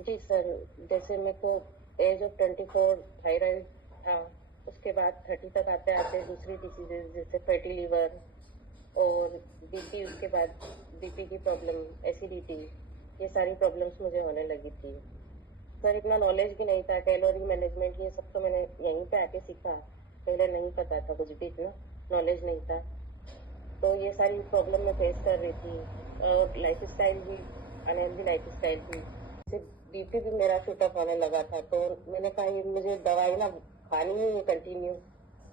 जी sir, जैसे मेरे को एज ऑफ 24 थायराइड था। उसके बाद 30 तक आते आते दूसरी डिसीजेज जैसे फैटी लीवर और बीपी, उसके बाद बीपी की प्रॉब्लम, एसिडिटी, ये सारी प्रॉब्लम्स मुझे होने लगी थी। सर इतना नॉलेज भी नहीं था, कैलोरी मैनेजमेंट ये सब तो मैंने यहीं पे आके सीखा। पहले नहीं पता था कुछ भी, इतना नॉलेज नहीं था। तो ये सारी प्रॉब्लम मैं फेस कर रही थी और लाइफ स्टाइल भी अनहेल्दी लाइफ स्टाइल थी। बीपी भी मेरा शूट अप होने लगा था। तो मैंने कहा ये मुझे दवाई ना खानी ही है कंटिन्यू,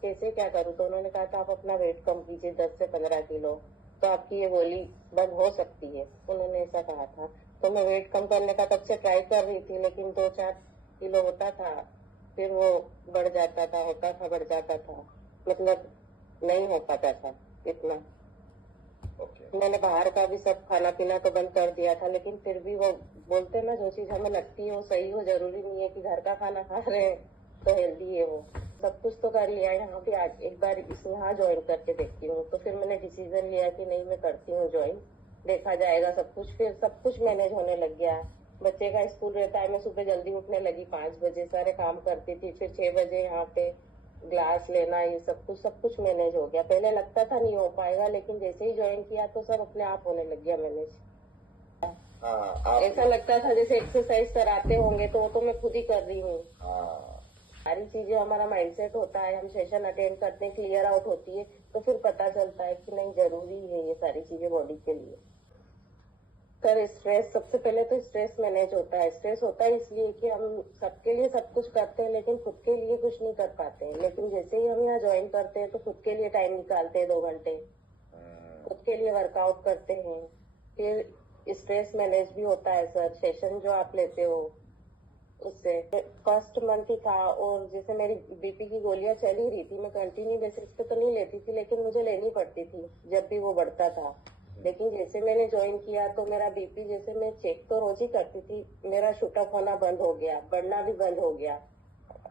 कैसे क्या करूँ। तो उन्होंने कहा था आप अपना वेट कम कीजिए 10 से 15 किलो, तो आपकी ये गोली बंद हो सकती है, उन्होंने ऐसा कहा था। तो मैं वेट कम करने का तब से ट्राई कर रही थी, लेकिन 2-4 किलो होता था, फिर वो बढ़ जाता था, होता था, बढ़ जाता था, मतलब नहीं हो पाता था इतना। मैंने बाहर का भी सब खाना पीना तो बंद कर दिया था, लेकिन फिर भी वो बोलते ना जो चीज हमें लगती है वो सही हो, जरूरी नहीं है कि घर का खाना खा रहे हैं तो हेल्दी है वो। सब कुछ तो कर लिया, यहाँ भी आज एक बार यहाँ ज्वाइन करके देखती हूँ। तो फिर मैंने डिसीजन लिया कि नहीं मैं करती हूँ ज्वाइन, देखा जाएगा सब कुछ। फिर सब कुछ मैनेज होने लग गया। बच्चे का स्कूल रहता है, मैं सुबह जल्दी उठने लगी 5 बजे, सारे काम करती थी। फिर 6 बजे यहाँ पे ग्लास लेना, ये सब कुछ मैनेज हो गया। पहले लगता था नहीं हो पाएगा, लेकिन जैसे ही ज्वाइन किया तो सब अपने आप होने लग गया मैनेज। ऐसा लगता था जैसे एक्सरसाइज कराते होंगे, तो वो तो मैं खुद ही कर रही हूँ। सारी चीजें हमारा माइंडसेट होता है, हम सेशन अटेंड करते हैं, क्लियर आउट होती है, तो फिर पता चलता है कि नहीं जरूरी है ये सारी चीजें बॉडी के लिए। सर स्ट्रेस, सबसे पहले तो स्ट्रेस मैनेज होता है। स्ट्रेस होता है इसलिए कि हम सबके लिए सब कुछ करते हैं, लेकिन खुद के लिए कुछ नहीं कर पाते हैं। लेकिन जैसे ही हम यहाँ ज्वाइन करते हैं तो खुद के लिए टाइम निकालते हैं 2 घंटे, खुद के लिए वर्कआउट करते हैं, फिर स्ट्रेस मैनेज भी होता है। सर सेशन जो आप लेते हो उससे फर्स्ट मंथ ही था, और जैसे मेरी बीपी की गोलियां चल ही रही थी, मैं कंटिन्यू बेसिस पे तो नहीं लेती थी, लेकिन मुझे लेनी पड़ती थी जब भी वो बढ़ता था। लेकिन जैसे मैंने ज्वाइन किया तो मेरा बीपी, जैसे मैं चेक तो रोज ही करती थी, मेरा शूटअप होना बंद हो गया, बढ़ना भी बंद हो गया।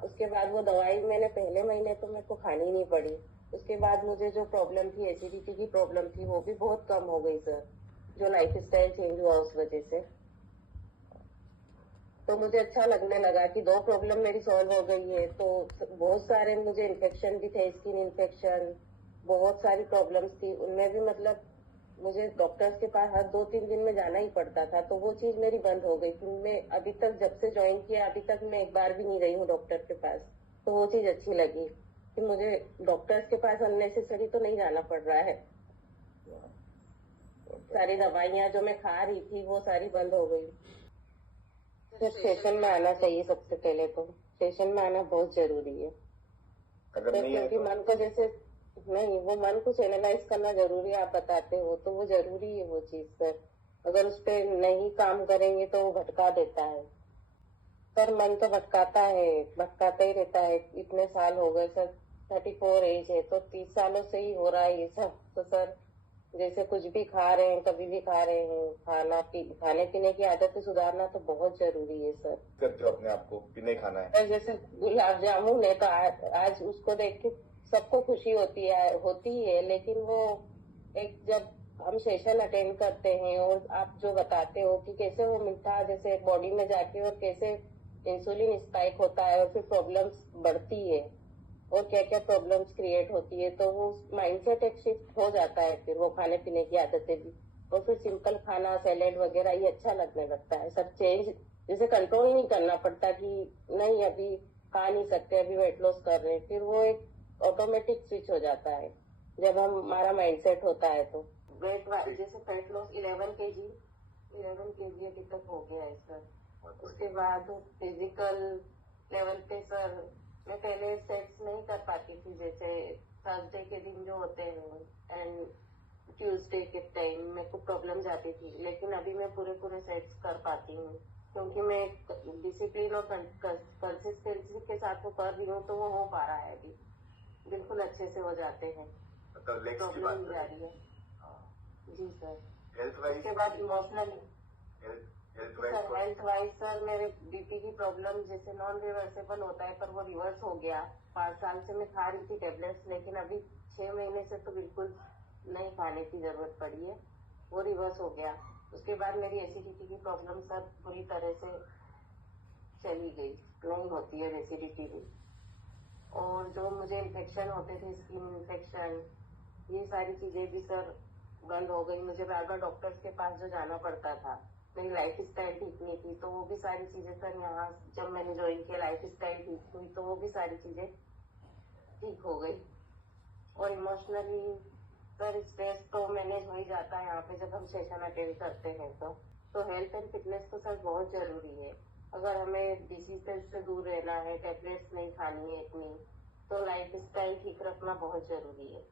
उसके बाद वो दवाई मैंने पहले महीने तो मेरे को खानी नहीं पड़ी। उसके बाद मुझे जो प्रॉब्लम थी, एसिडिटी की प्रॉब्लम थी, वो भी बहुत कम हो गई सर, जो लाइफ स्टाइल चेंज हुआ उस वजह से। तो मुझे अच्छा लगने लगा कि 2 प्रॉब्लम मेरी सॉल्व हो गई है। तो बहुत सारे मुझे इन्फेक्शन भी थे, स्किन इन्फेक्शन, बहुत सारी प्रॉब्लम्स थी, उनमें भी मतलब मुझे डॉक्टर्स के पास हर 2-3 दिन में जाना ही पड़ता था। तो वो चीज मेरी बंद हो गई। फिर मैं अभी तक जब से ज्वाइन किया अभी तक मैं एक बार भी नहीं रही हूँ डॉक्टर के पास। तो वो चीज अच्छी लगी कि मुझे डॉक्टर्स के पास अननेसेसरी तो नहीं जाना पड़ रहा है। सारी दवाइयाँ जो मैं खा रही थी वो सारी बंद हो गई। सर सेशन में आना चाहिए, सबसे पहले तो सेशन में आना बहुत जरूरी है। अगर तो नहीं क्योंकि मन को जैसे नहीं, वो मन को एनालाइज करना जरूरी है, आप बताते हो तो वो जरूरी है वो चीज सर। अगर उस पर नहीं काम करेंगे तो वो भटका देता है। सर मन तो भटकाता है, भटकाता ही रहता है। इतने साल हो गए सर, 34 एज है, तो 30 सालों से ही हो रहा है ये सब। तो सर जैसे कुछ भी खा रहे हैं, कभी भी खा रहे हैं, खाने पीने की आदतें सुधारना तो बहुत जरूरी है सर। करते हो अपने आप को कि नहीं खाना है? सर जैसे गुलाब जामुन है तो आज उसको देख के सबको खुशी होती है, लेकिन वो एक जब हम सेशन अटेंड करते हैं और आप जो बताते हो कि कैसे वो मीठा जैसे बॉडी में जाके और कैसे इंसुलिन स्पाइक होता है और फिर प्रॉब्लम्स बढ़ती है और क्या क्या प्रॉब्लम्स क्रिएट होती है, तो वो माइंडसेट एक शिफ्ट हो जाता है। फिर वो खाने पीने की आदतें भी, और फिर सिंपल खाना, सैलेड वगैरह ये अच्छा लगने लगता है। सब चेंज जैसे कंट्रोल नहीं करना पड़ता कि नहीं अभी खा नहीं सकते, अभी वेट लॉस कर रहे हैं, फिर वो एक ऑटोमेटिक स्विच हो जाता है जब हमारा माइंडसेट होता है। तो वेट जैसे फैट लॉस 11 kg अभी तक हो गया है सर। उसके बाद फिजिकल लेवल पे सर, मैं पहले सेट्स नहीं कर पाती थी, जैसे थर्सडे के दिन जो होते हैं एंड ट्यूसडे के टाइम मेरे को प्रॉब्लम जाती थी, लेकिन अभी मैं पूरे सेट्स कर पाती हूँ क्योंकि मैं डिसिप्लिन और कंसिस्टेंसी के साथ वो कर रही हूँ, तो वो हो पा रहा है अभी, बिल्कुल अच्छे से हो जाते हैं, प्रॉब्लम नहीं जा रही है। जी सर। उसके बाद इमोशनली हेल्थ वाइज सर, मेरे बीपी की प्रॉब्लम जैसे नॉन रिवर्सेबल होता है, पर वो रिवर्स हो गया। 5 साल से मैं खा रही थी टेबलेट्स, लेकिन अभी 6 महीने से तो बिल्कुल नहीं खाने की जरूरत पड़ी है, वो रिवर्स हो गया। उसके बाद मेरी एसिडिटी की प्रॉब्लम सर पूरी तरह से चली गई, नहीं होती है एसिडिटी भी। और जो मुझे इन्फेक्शन होते थे, स्किन इन्फेक्शन, ये सारी चीजें भी सर बंद हो गई। मुझे बार बार डॉक्टर्स के पास जो जाना पड़ता था, मेरी लाइफ स्टाइल ठीक नहीं थी, तो वो भी सारी चीजें सर यहाँ जब मैंने ज्वाइन किया, लाइफ स्टाइल ठीक हुई, तो वो भी सारी चीजें ठीक हो गई। और इमोशनली सर स्ट्रेस तो मैनेज हो ही जाता है यहाँ पे जब हम सेशन अटेंड करते हैं। तो हेल्थ एंड फिटनेस तो सर बहुत जरूरी है। अगर हमें डिसीजेस से दूर रहना है, टेबलेट्स नहीं खानी है इतनी, तो लाइफ स्टाइल ठीक रखना बहुत जरूरी है।